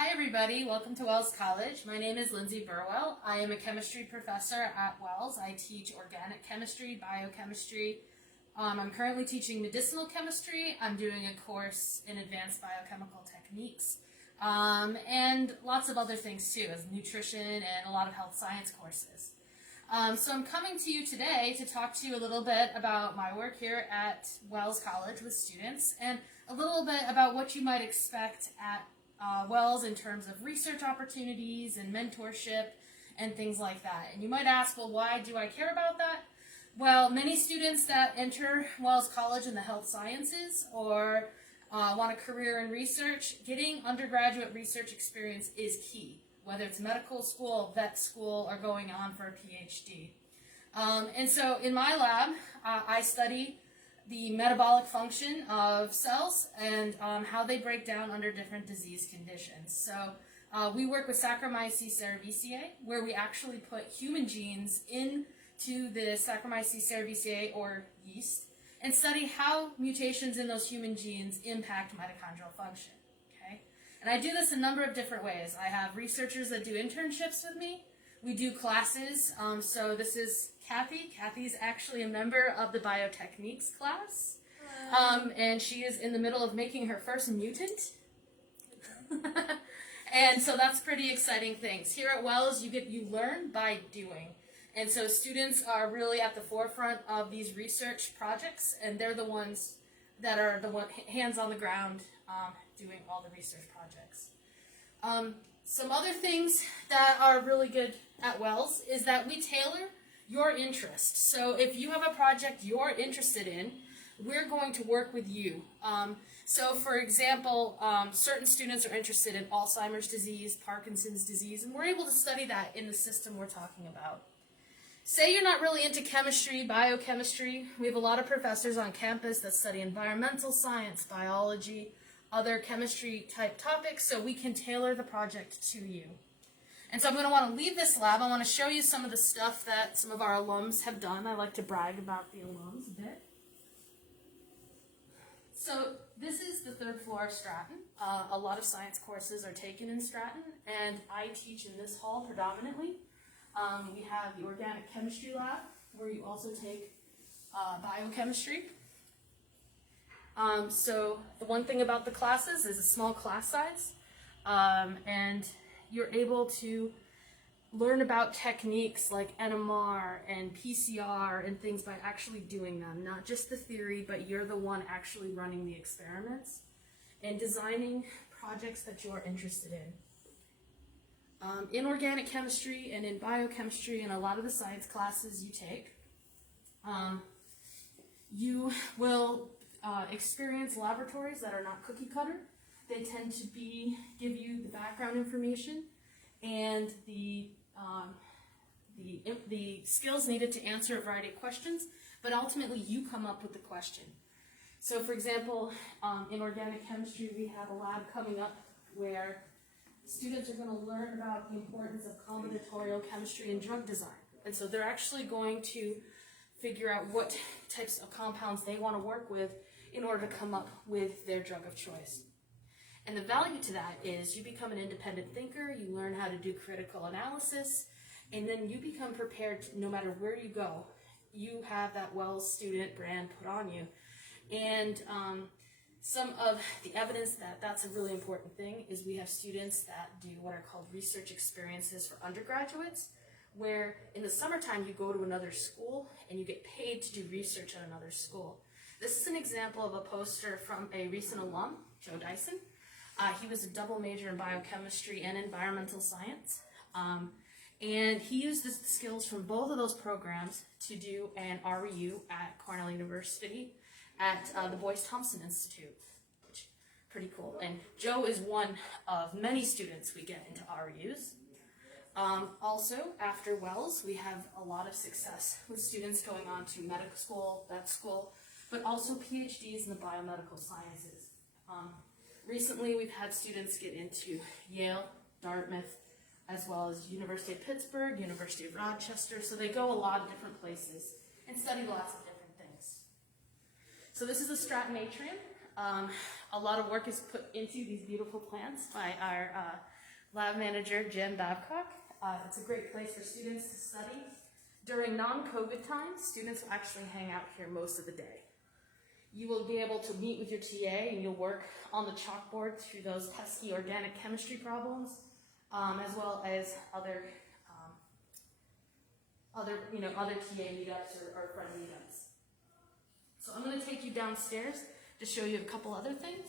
Hi everybody, welcome to Wells College. My name is Lindsay Burwell. I am a chemistry professor at Wells. I teach organic chemistry, biochemistry. I'm currently teaching medicinal chemistry. I'm doing a course in advanced biochemical techniques and lots of other things too, as nutrition and a lot of health science courses. So I'm coming to you today to talk to you a little bit about my work here at Wells College with students and a little bit about what you might expect at Wells in terms of research opportunities and mentorship and things like that. And you might ask, well, why do I care about that? Well, many students that enter Wells College in the health sciences or want a career in research, getting undergraduate research experience is key, whether it's medical school, vet school, or going on for a PhD. And so in my lab, I study the metabolic function of cells and how they break down under different disease conditions. So we work with Saccharomyces cerevisiae, where we actually put human genes into the Saccharomyces cerevisiae, or yeast, and study how mutations in those human genes impact mitochondrial function. Okay? And I do this a number of different ways. I have researchers that do internships with me. We do classes. So this is Kathy. Kathy's actually a member of the biotechniques class. And she is in the middle of making her first mutant. And so that's pretty exciting things. Here at Wells, you learn by doing. And so students are really at the forefront of these research projects, and they're the ones that are hands on the ground doing all the research projects. Some other things that are really good at Wells is that we tailor your interest. So if you have a project you're interested in, we're going to work with you. So for example, certain students are interested in Alzheimer's disease, Parkinson's disease, and we're able to study that in the system we're talking about. Say you're not really into chemistry, biochemistry. We have a lot of professors on campus that study environmental science, biology, other chemistry type topics, so we can tailor the project to you. And so I'm going to want to leave this lab. I want to show you some of the stuff that some of our alums have done. I like to brag about the alums a bit. So this is the third floor of Stratton. A lot of science courses are taken in Stratton, and I teach in this hall predominantly. We have the organic chemistry lab, where you also take biochemistry. So the one thing about the classes is a small class size, and you're able to learn about techniques like NMR and PCR and things by actually doing them, not just the theory, but you're the one actually running the experiments and designing projects that you're interested in. In organic chemistry and in biochemistry and a lot of the science classes you take, you will experience laboratories that are not cookie cutter. They tend to give you the background information and the skills needed to answer a variety of questions, but ultimately you come up with the question. So for example, in organic chemistry, we have a lab coming up where students are going to learn about the importance of combinatorial chemistry and drug design. And so they're actually going to figure out what types of compounds they want to work with in order to come up with their drug of choice. And the value to that is you become an independent thinker, you learn how to do critical analysis, and then you become prepared to, no matter where you go, you have that Wells student brand put on you. And some of the evidence that that's a really important thing is we have students that do what are called research experiences for undergraduates, where in the summertime you go to another school and you get paid to do research at another school. This is an example of a poster from a recent alum, Joe Dyson. He was a double major in biochemistry and environmental science. And he used the skills from both of those programs to do an REU at Cornell University at the Boyce Thompson Institute, which is pretty cool. And Joe is one of many students we get into REUs. Also, after Wells, we have a lot of success with students going on to medical school, vet school, but also PhDs in the biomedical sciences. Recently, we've had students get into Yale, Dartmouth, as well as University of Pittsburgh, University of Rochester, so they go a lot of different places and study lots of different things. So this is the Stratton Atrium. A lot of work is put into these beautiful plants by our lab manager, Jen Babcock. It's a great place for students to study. During non-COVID times, students will actually hang out here most of the day. You will be able to meet with your TA and you'll work on the chalkboard through those pesky organic chemistry problems, as well as other TA meetups or friend meetups. So I'm going to take you downstairs to show you a couple other things.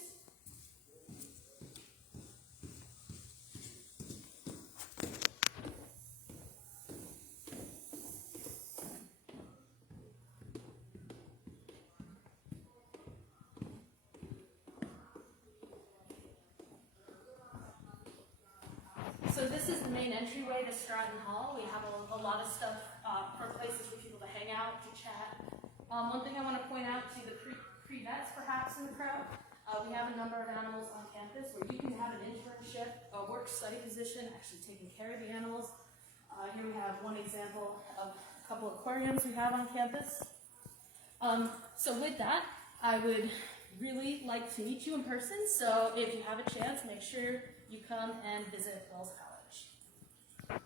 So this is the main entryway to Stratton Hall. We have a lot of stuff for places for people to hang out, to chat. One thing I want to point out to the pre-vets perhaps in the crowd, we have a number of animals on campus where you can have an internship, a work-study position, actually taking care of the animals. Here we have one example of a couple aquariums we have on campus. So with that, I would really like to meet you in person. So if you have a chance, make sure you come and visit Wells College.